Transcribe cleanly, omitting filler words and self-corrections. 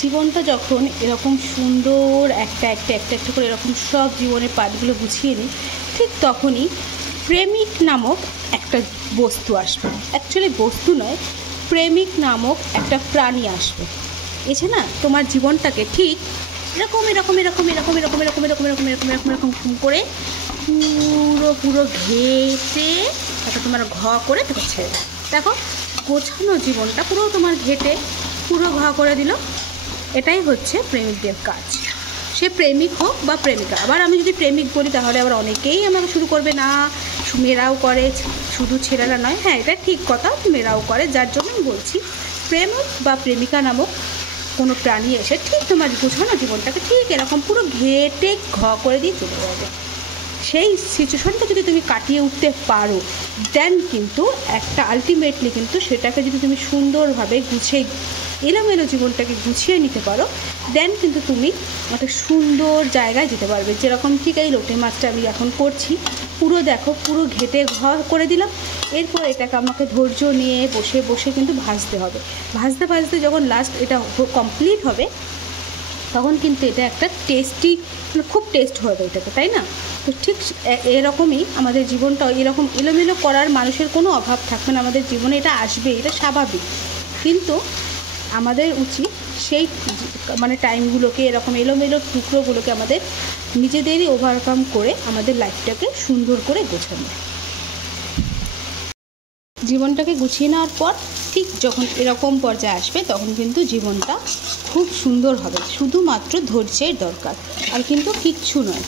জীবনটা যখন এরকম সুন্দর একটা একটা একটা একটা করে এরকম সব জীবনের পার্টগুলো গুছিয়ে নিই, ঠিক তখনই প্রেমিক নামক একটা বস্তু আসবে। অ্যাকচুয়ালি বস্তু নয়, প্রেমিক নামক একটা প্রাণী আসবে। এসে না তোমার জীবনটাকে ঠিক এরকম এরকম এরকম এরকম এরকম এরকম এরকম এরকম এরকম এরকম এরকম করে পুরো পুরো ঘেটে তারপর তোমার করে তোকে ছেড়ে দেয়। দেখো, গোছানো জীবনটা পুরো তোমার ঘেটে পুরো করে দিল। এটাই হচ্ছে প্রেমিকদের কাজ, সে প্রেমিক হোক বা প্রেমিকা। আবার আমি যদি প্রেমিক বলি তাহলে আবার অনেকেই আমাকে শুরু করবে, না মেয়েরাও করে, শুধু ছেলেরা নয়। হ্যাঁ, এটা ঠিক কথা, মেয়েরাও করে। যার জন্য আমি বলছি, প্রেমিক বা প্রেমিকা নামক কোনো প্রাণী এসে ঠিক তোমার গোছানো জীবনটাকে ঠিক এরকম পুরো ঘেটে করে দিয়ে চলে যাবে। সেই সিচুয়েশনটা যদি তুমি কাটিয়ে উঠতে পারো, দেন কিন্তু একটা আলটিমেটলি কিন্তু সেটাকে যদি তুমি সুন্দরভাবে গুছিয়ে এলোমেলো জীবনটাকে গুছিয়ে নিতে পারো, দেন কিন্তু তুমি একটা সুন্দর জায়গায় যেতে পারবে। যেরকম ঠিক এই লোটে মাছটা আমি এখন করছি, পুরো দেখো পুরো ঘেটে করে দিলাম। এরপর এটাকে আমাকে ধৈর্য নিয়ে বসে বসে কিন্তু ভাজতে হবে। ভাজতে ভাজতে যখন লাস্ট এটা কমপ্লিট হবে, তখন কিন্তু এটা একটা টেস্টি, খুব টেস্ট হবে এটাকে, তাই না? তো ঠিক এরকমই আমাদের জীবনটাও এরকম এলোমেলো করার মানুষের কোনো অভাব থাকবে না আমাদের জীবনে। এটা আসবে, এটা স্বাভাবিক। কিন্তু আমাদের উচিত সেই টাইমগুলোকে, এরকম এলোমেলো টুকরোগুলোকে আমাদের নিজেদেরই ওভারকাম করে আমাদের লাইফটাকে সুন্দর করে গোছানো। জীবনটাকে গুছিয়ে নেওয়ার পর ঠিক যখন এরকম পর্যায়ে আসবে, তখন কিন্তু জীবনটা খুব সুন্দর হবে। শুধুমাত্র ধৈর্যের দরকার, আর কিন্তু কিচ্ছু নয়।